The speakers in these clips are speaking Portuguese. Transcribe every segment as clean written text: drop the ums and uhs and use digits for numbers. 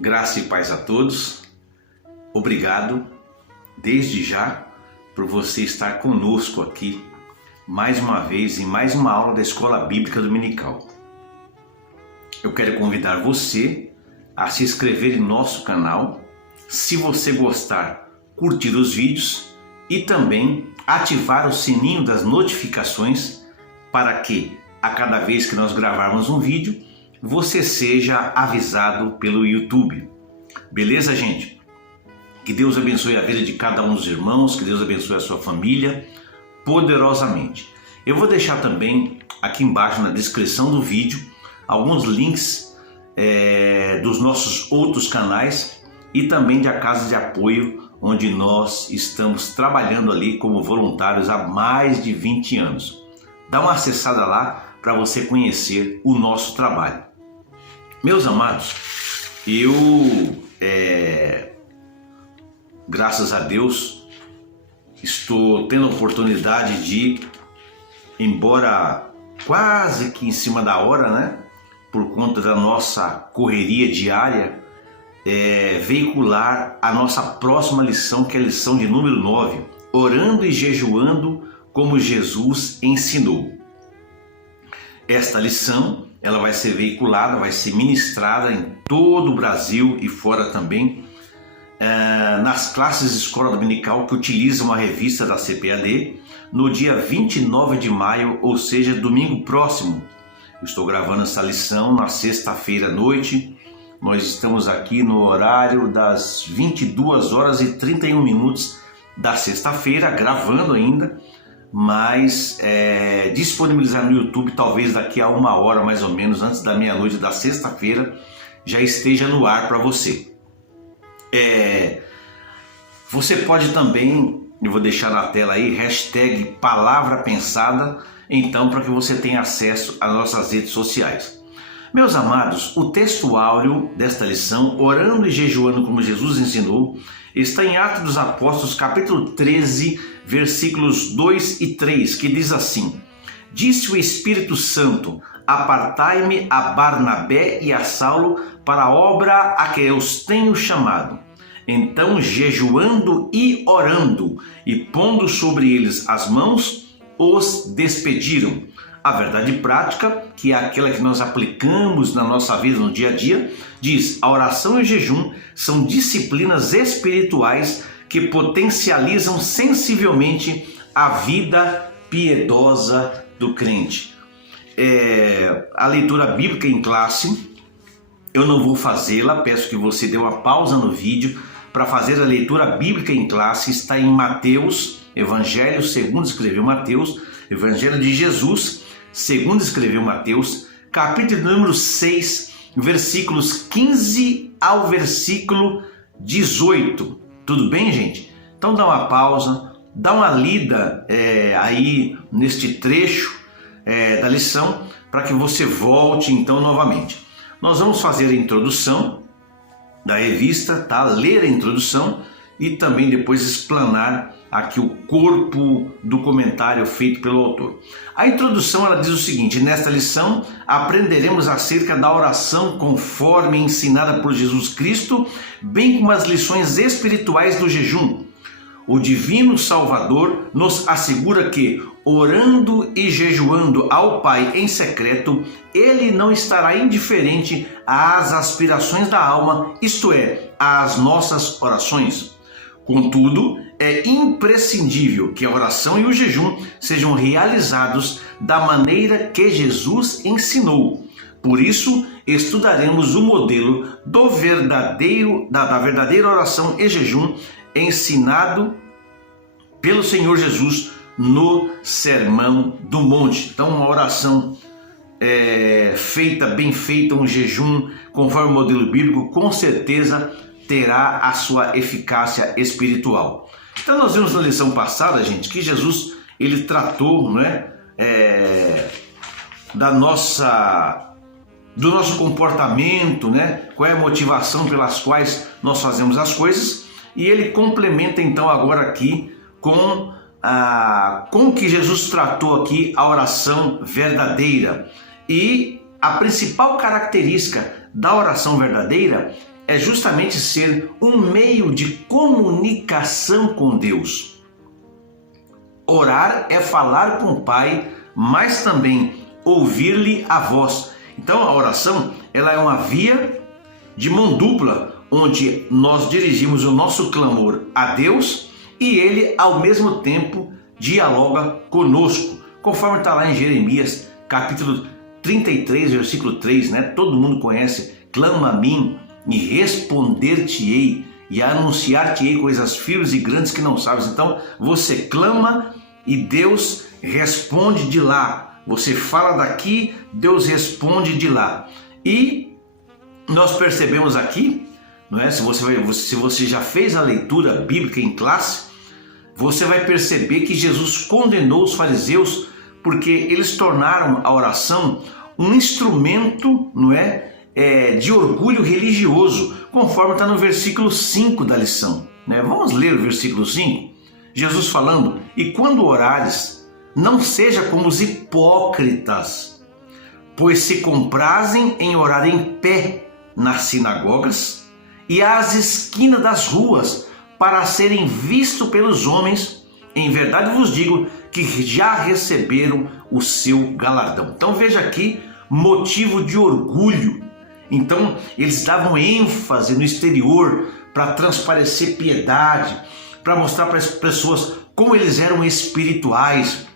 Graça e paz a todos. Obrigado, desde já, por você estar conosco aqui, mais uma vez, em mais uma aula da Escola Bíblica Dominical. Eu quero convidar você a se inscrever em nosso canal, se você gostar, curtir os vídeos e também ativar o sininho das notificações para que, a cada vez que nós gravarmos um vídeo, você seja avisado pelo YouTube. Beleza, gente? Que Deus abençoe a vida de cada um dos irmãos, que Deus abençoe a sua família poderosamente. Eu vou deixar também aqui embaixo na descrição do vídeo alguns links dos nossos outros canais e também da Casa de Apoio, onde nós estamos trabalhando ali como voluntários há mais de 20 anos. Dá uma acessada lá para você conhecer o nosso trabalho. Meus amados, eu, graças a Deus, estou tendo a oportunidade de, embora quase que em cima da hora, né, por conta da nossa correria diária, veicular a nossa próxima lição, que é a lição de número 9, orando e jejuando como Jesus ensinou. Esta lição, ela vai ser veiculada, vai ser ministrada em todo o Brasil e fora também, nas classes de escola dominical que utilizam a revista da CPAD, no dia 29 de maio, ou seja, domingo próximo. Eu estou gravando essa lição na sexta-feira à noite. Nós estamos aqui no horário das 22 horas e 31 minutos da sexta-feira, gravando ainda, mas disponibilizar no YouTube talvez daqui a uma hora mais ou menos, antes da meia-noite da sexta-feira, já esteja no ar para você. Você pode também, eu vou deixar na tela aí, hashtag Palavra Pensada, então, para que você tenha acesso às nossas redes sociais. Meus amados, o texto áureo desta lição, orando e jejuando como Jesus ensinou, está em Atos dos Apóstolos, capítulo 13, versículos 2 e 3, que diz assim: Disse o Espírito Santo, apartai-me a Barnabé e a Saulo para a obra a que eu os tenho chamado. Então, jejuando e orando, e pondo sobre eles as mãos, os despediram. A verdade prática, que é aquela que nós aplicamos na nossa vida no dia a dia, diz: a oração e o jejum são disciplinas espirituais que potencializam sensivelmente a vida piedosa do crente. A leitura bíblica em classe, eu não vou fazê-la, peço que você dê uma pausa no vídeo para fazer a leitura bíblica em classe. Está em Mateus, Evangelho segundo escreveu Mateus, Evangelho de Jesus segundo escreveu Mateus, capítulo número 6, versículos 15 ao versículo 18. Tudo bem, gente? Então dá uma pausa, dá uma lida aí neste trecho da lição, para que você volte então novamente. Nós vamos fazer a introdução da revista, tá? Ler a introdução e também depois explanar aqui o corpo do comentário feito pelo autor. A introdução, ela diz o seguinte: nesta lição aprenderemos acerca da oração conforme ensinada por Jesus Cristo, bem como as lições espirituais do jejum. O Divino Salvador nos assegura que, orando e jejuando ao Pai em secreto, Ele não estará indiferente às aspirações da alma, isto é, às nossas orações. Contudo, é imprescindível que a oração e o jejum sejam realizados da maneira que Jesus ensinou. Por isso, estudaremos o modelo da verdadeira oração e jejum ensinado pelo Senhor Jesus no Sermão do Monte. Então, uma oração bem feita, um jejum conforme o modelo bíblico, com certeza terá a sua eficácia espiritual. Então nós vimos na lição passada, gente, que Jesus, ele tratou, do nosso comportamento, qual é a motivação pelas quais nós fazemos as coisas, e ele complementa então agora aqui com que Jesus tratou aqui a oração verdadeira. E a principal característica da oração verdadeira é justamente ser um meio de comunicação com Deus. Orar é falar com o Pai, mas também ouvir-lhe a voz. Então a oração, ela é uma via de mão dupla, onde nós dirigimos o nosso clamor a Deus e Ele ao mesmo tempo dialoga conosco, conforme está lá em Jeremias capítulo 33, versículo 3, né? Todo mundo conhece: clama a mim e responder-te-ei e anunciar-te-ei coisas firmes e grandes que não sabes. Então você clama e Deus responde de lá. Você fala daqui, Deus responde de lá. E nós percebemos aqui, não é? Se você já fez a leitura bíblica em classe, você vai perceber que Jesus condenou os fariseus porque eles tornaram a oração um instrumento, não é, de orgulho religioso, conforme está no versículo 5 da lição, né? Vamos ler o versículo 5? Jesus falando: e quando orares, não seja como os hipócritas, pois se comprazem em orar em pé nas sinagogas e às esquinas das ruas, para serem vistos pelos homens. Em verdade vos digo que já receberam o seu galardão. Então veja aqui, motivo de orgulho. Então eles davam ênfase no exterior para transparecer piedade, para mostrar para as pessoas como eles eram espirituais,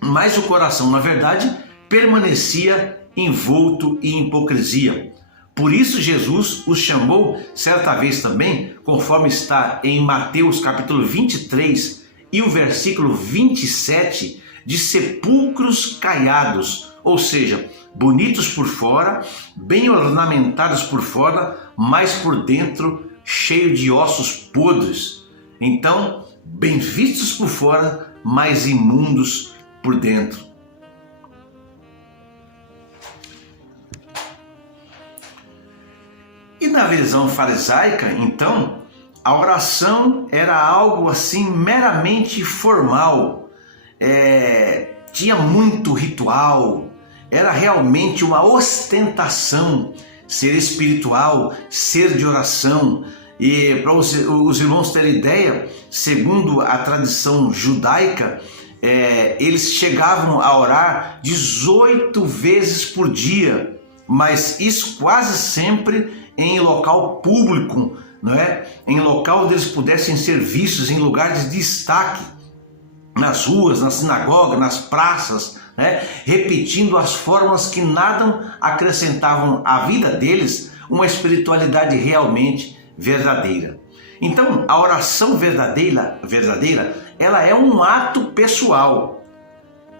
mas o coração, na verdade, permanecia envolto em hipocrisia. Por isso Jesus os chamou certa vez também, conforme está em Mateus capítulo 23 e o versículo 27, de sepulcros caiados, ou seja, bonitos por fora, bem ornamentados por fora, mas por dentro cheio de ossos podres. Então, bem vistos por fora, mas imundos por dentro. E na visão farisaica, então, a oração era algo assim meramente formal, tinha muito ritual, era realmente uma ostentação ser espiritual, ser de oração. E para os irmãos terem ideia, segundo a tradição judaica, eles chegavam a orar 18 vezes por dia, mas isso quase sempre em local público, não é? Em local onde eles pudessem ser vistos, em lugares de destaque, nas ruas, na sinagoga, nas praças, né? Repetindo as formas que nada acrescentavam à vida deles uma espiritualidade realmente verdadeira. Então, a oração verdadeira, ela é um ato pessoal,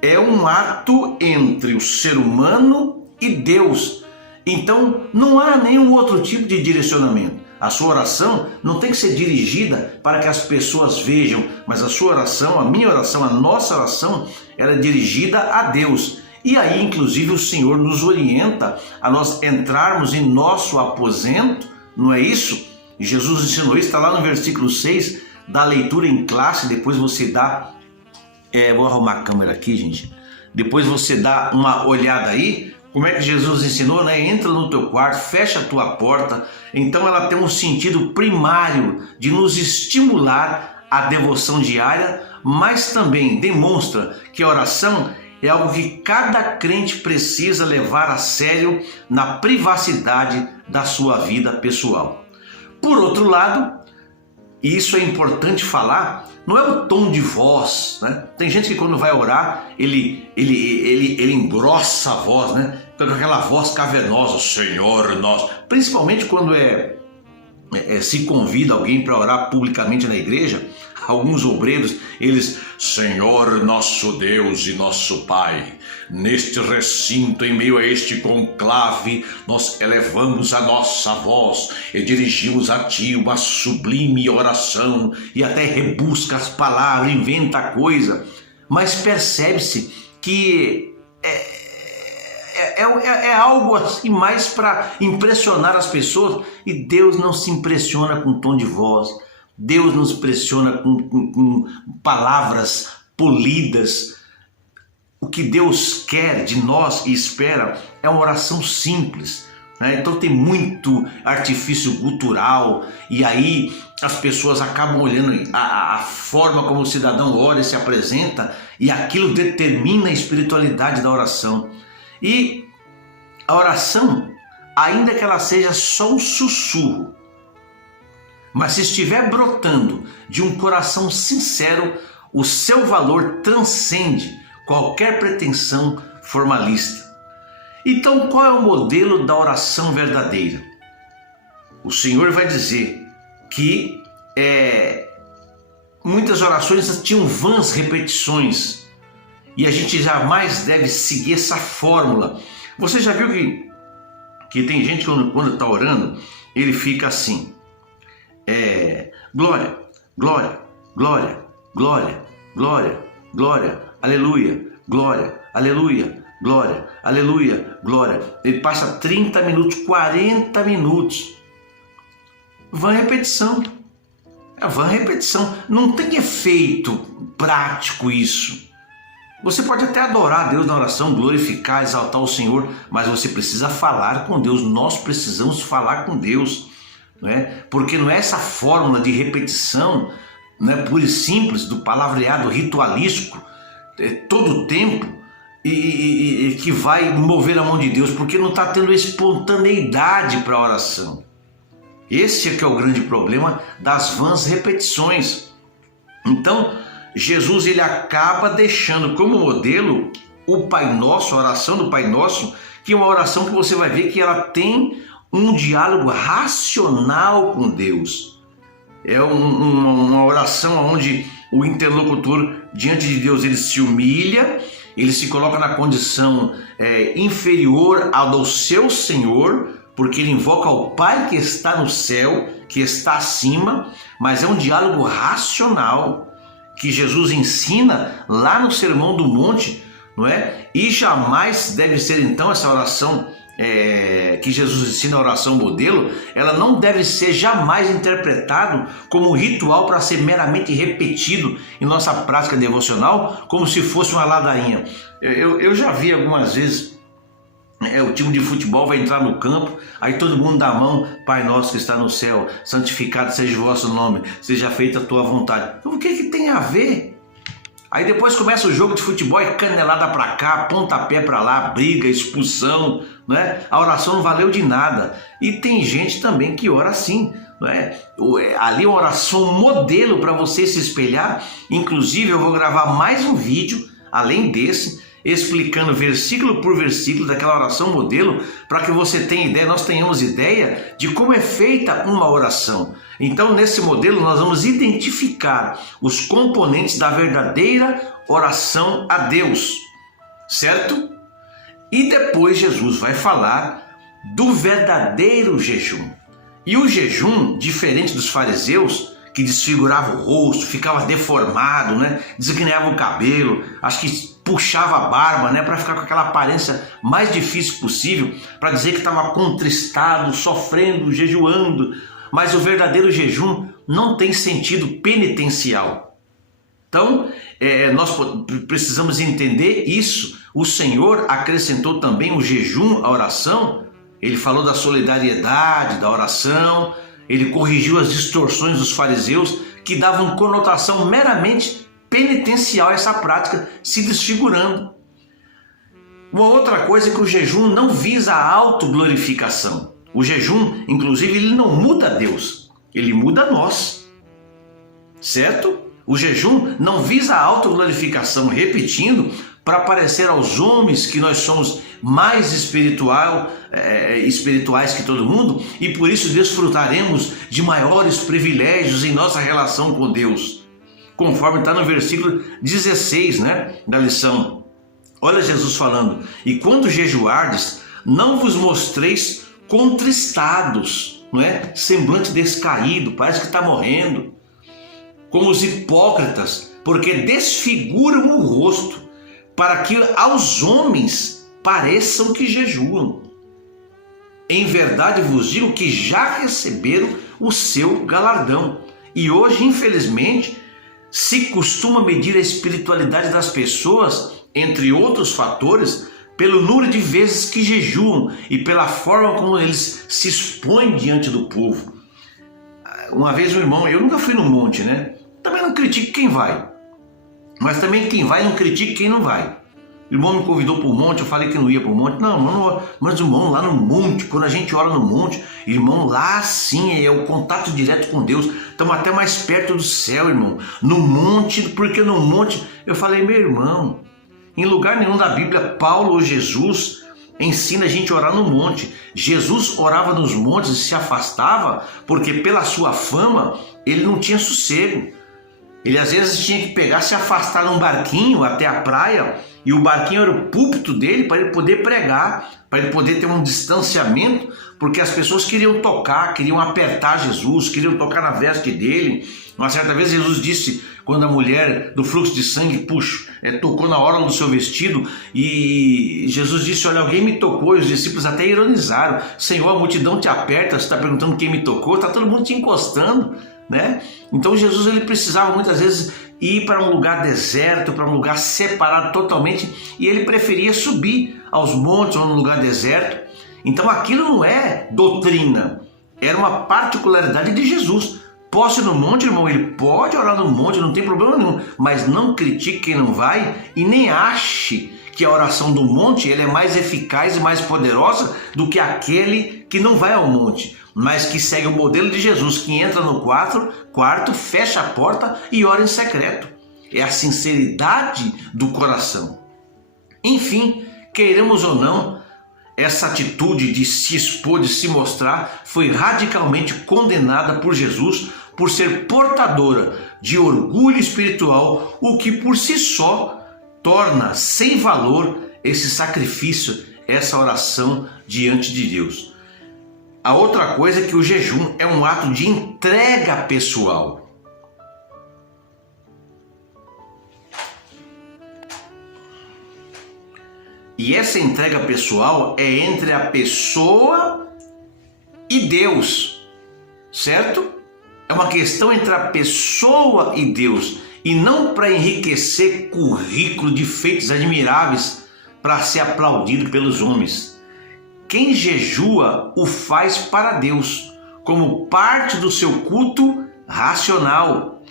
é um ato entre o ser humano e Deus. Então, não há nenhum outro tipo de direcionamento. A sua oração não tem que ser dirigida para que as pessoas vejam, mas a sua oração, a minha oração, a nossa oração, ela é dirigida a Deus. E aí, inclusive, o Senhor nos orienta a nós entrarmos em nosso aposento, não é isso? E Jesus ensinou isso, está lá no versículo 6 da leitura em classe. Depois você dá, vou arrumar a câmera aqui, gente. Depois você dá uma olhada aí. Como é que Jesus ensinou, né? Entra no teu quarto, fecha a tua porta. Então ela tem um sentido primário de nos estimular à devoção diária, mas também demonstra que a oração é algo que cada crente precisa levar a sério na privacidade da sua vida pessoal. Por outro lado, e isso é importante falar, não é o tom de voz, né? Tem gente que quando vai orar, ele engrossa a voz, né? Com aquela voz cavernosa, Senhor nosso. Principalmente quando se convida alguém para orar publicamente na igreja, alguns obreiros, eles, Senhor nosso Deus e nosso Pai, neste recinto, em meio a este conclave, nós elevamos a nossa voz e dirigimos a Ti uma sublime oração, e até rebusca as palavras, inventa coisa, mas percebe-se que é algo assim mais para impressionar as pessoas, e Deus não se impressiona com tom de voz. Deus nos pressiona com palavras polidas. O que Deus quer de nós e espera é uma oração simples, né? Então tem muito artifício cultural e aí as pessoas acabam olhando a forma como o cidadão ora e se apresenta, e aquilo determina a espiritualidade da oração. E a oração, ainda que ela seja só um sussurro, mas se estiver brotando de um coração sincero, o seu valor transcende qualquer pretensão formalista. Então, qual é o modelo da oração verdadeira? O Senhor vai dizer que muitas orações tinham vãs repetições, e a gente jamais deve seguir essa fórmula. Você já viu que tem gente que quando está orando, ele fica assim: glória, glória, glória, glória, glória, glória, aleluia, glória, aleluia, glória, aleluia, glória. Ele passa 30 minutos, 40 minutos. Vã repetição. É vã repetição. Não tem efeito prático isso. Você pode até adorar a Deus na oração, glorificar, exaltar o Senhor, mas você precisa falar com Deus. Nós precisamos falar com Deus, não é? Porque não é essa fórmula de repetição, não é pura e simples, do palavreado ritualístico, todo o tempo, e que vai mover a mão de Deus, porque não está tendo espontaneidade para a oração. Esse é que é o grande problema das vãs repetições. Então, Jesus ele acaba deixando como modelo o Pai Nosso, a oração do Pai Nosso, que é uma oração que você vai ver que ela tem um diálogo racional com Deus. É uma oração onde o interlocutor diante de Deus ele se humilha, ele se coloca na condição inferior ao do seu Senhor, porque ele invoca o Pai que está no céu, que está acima, mas é um diálogo racional que Jesus ensina lá no Sermão do Monte, não é? E jamais deve ser então essa oração que Jesus ensina, a oração modelo, ela não deve ser jamais interpretado como um ritual para ser meramente repetido em nossa prática devocional, como se fosse uma ladainha. Eu já vi algumas vezes o time de futebol vai entrar no campo, aí todo mundo dá a mão: Pai nosso que está no céu, santificado seja o vosso nome, seja feita a tua vontade. O que tem a ver? Aí depois começa o jogo de futebol, é canelada para cá, pontapé para lá, briga, expulsão, não é? A oração não valeu de nada. E tem gente também que ora assim, não é? Ali é uma oração modelo para você se espelhar. Inclusive eu vou gravar mais um vídeo, além desse, explicando versículo por versículo daquela oração modelo, para que você tenha ideia, nós tenhamos ideia de como é feita uma oração. Então, nesse modelo, nós vamos identificar os componentes da verdadeira oração a Deus, certo? E depois Jesus vai falar do verdadeiro jejum. E o jejum, diferente dos fariseus, que desfigurava o rosto, ficava deformado, né? Desgrenhava o cabelo, acho que puxava a barba, né? Para ficar com aquela aparência mais difícil possível, para dizer que estava contristado, sofrendo, jejuando. Mas o verdadeiro jejum não tem sentido penitencial. Então, nós precisamos entender isso. O Senhor acrescentou também o jejum à oração. Ele falou da solidariedade da oração. Ele corrigiu as distorções dos fariseus que davam conotação meramente penitencial a essa prática, se desfigurando. Uma outra coisa é que o jejum não visa a autoglorificação. O jejum, inclusive, ele não muda Deus, ele muda nós, certo? O jejum não visa a autoglorificação, repetindo, para parecer aos homens que nós somos mais espirituais que todo mundo e por isso desfrutaremos de maiores privilégios em nossa relação com Deus, conforme está no versículo 16, né, da lição. Olha Jesus falando: e quando jejuardes, não vos mostreis contristados, não é? Semblante descaído, parece que está morrendo, como os hipócritas, porque desfiguram o rosto, para que aos homens pareçam que jejuam. Em verdade vos digo que já receberam o seu galardão. E hoje, infelizmente, se costuma medir a espiritualidade das pessoas, entre outros fatores, pelo número de vezes que jejuam e pela forma como eles se expõem diante do povo. Uma vez um irmão, eu nunca fui no monte, né? Também não critico quem vai, mas também quem vai não critica quem não vai. O irmão me convidou para o monte, eu falei que não ia para o monte. Não, mas irmão, lá no monte, quando a gente ora no monte, irmão, lá sim é o contato direto com Deus. Estamos até mais perto do céu, irmão. No monte, porque no monte, eu falei, meu irmão, em lugar nenhum da Bíblia, Paulo ou Jesus ensina a gente a orar no monte. Jesus orava nos montes e se afastava, porque pela sua fama, ele não tinha sossego. Ele às vezes tinha que pegar, se afastar num barquinho até a praia, e o barquinho era o púlpito dele para ele poder pregar, para ele poder ter um distanciamento, porque as pessoas queriam tocar, queriam apertar Jesus, queriam tocar na veste dele. Uma certa vez Jesus disse, quando a mulher do fluxo de sangue, tocou na orla do seu vestido, e Jesus disse, olha, alguém me tocou, e os discípulos até ironizaram, Senhor, a multidão te aperta, você está perguntando quem me tocou, está todo mundo te encostando, né? Então Jesus ele precisava muitas vezes ir para um lugar deserto, para um lugar separado totalmente, e ele preferia subir aos montes ou num lugar deserto. Então aquilo não é doutrina, era uma particularidade de Jesus. Posso ir no monte, irmão? Ele pode orar no monte, não tem problema nenhum, mas não critique quem não vai e nem ache que a oração do monte ela é mais eficaz e mais poderosa do que aquele que não vai ao monte, mas que segue o modelo de Jesus, que entra no quarto, fecha a porta e ora em secreto. É a sinceridade do coração. Enfim, queiramos ou não, essa atitude de se expor, de se mostrar, foi radicalmente condenada por Jesus por ser portadora de orgulho espiritual, o que por si só torna sem valor esse sacrifício, essa oração diante de Deus. A outra coisa é que o jejum é um ato de entrega pessoal. E essa entrega pessoal é entre a pessoa e Deus, certo? É uma questão entre a pessoa e Deus, e não para enriquecer currículo de feitos admiráveis para ser aplaudido pelos homens. Quem jejua o faz para Deus, como parte do seu culto racional.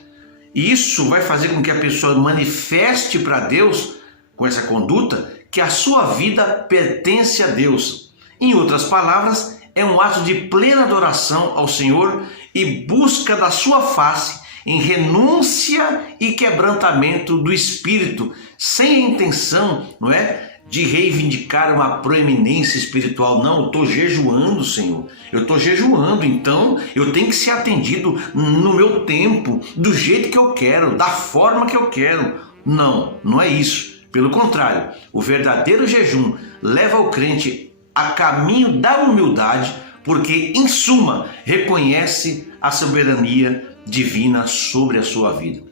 E isso vai fazer com que a pessoa manifeste para Deus, com essa conduta, que a sua vida pertence a Deus. Em outras palavras, é um ato de plena adoração ao Senhor e busca da sua face em renúncia e quebrantamento do espírito, sem a intenção, não é, de reivindicar uma proeminência espiritual. Não, eu estou jejuando, Senhor, eu estou jejuando, então eu tenho que ser atendido no meu tempo, do jeito que eu quero, da forma que eu quero. Não, não é isso. Pelo contrário, o verdadeiro jejum leva o crente a caminho da humildade, porque, em suma, reconhece a soberania divina sobre a sua vida.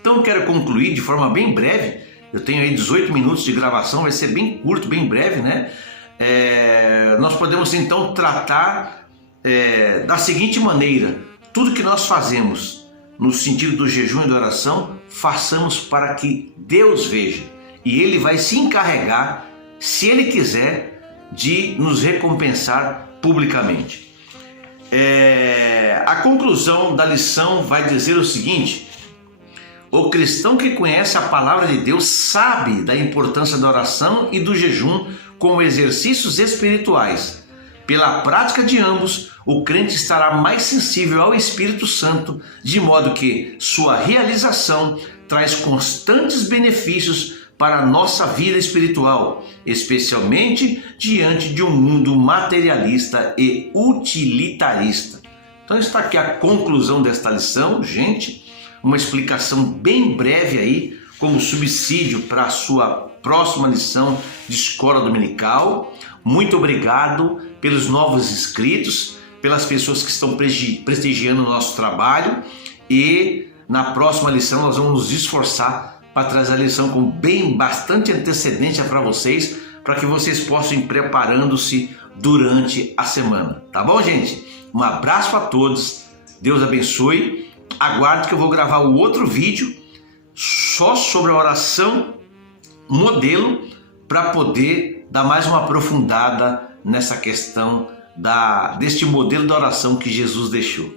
Então eu quero concluir de forma bem breve. Eu tenho aí 18 minutos de gravação, vai ser bem curto, bem breve, né? Nós podemos então tratar da seguinte maneira: tudo que nós fazemos no sentido do jejum e da oração, façamos para que Deus veja, e Ele vai se encarregar, se Ele quiser, de nos recompensar publicamente. A conclusão da lição vai dizer o seguinte: o cristão que conhece a palavra de Deus sabe da importância da oração e do jejum como exercícios espirituais. Pela prática de ambos, o crente estará mais sensível ao Espírito Santo, de modo que sua realização traz constantes benefícios para a nossa vida espiritual, especialmente diante de um mundo materialista e utilitarista. Então está aqui a conclusão desta lição, gente. Uma explicação bem breve aí, como subsídio para a sua próxima lição de escola dominical. Muito obrigado pelos novos inscritos, pelas pessoas que estão prestigiando o nosso trabalho, e na próxima lição nós vamos nos esforçar para trazer a lição com bastante antecedência para vocês, para que vocês possam ir preparando-se durante a semana. Tá bom, gente? Um abraço a todos, Deus abençoe. Aguarde que eu vou gravar o outro vídeo só sobre a oração modelo para poder dar mais uma aprofundada nessa questão deste modelo de oração que Jesus deixou.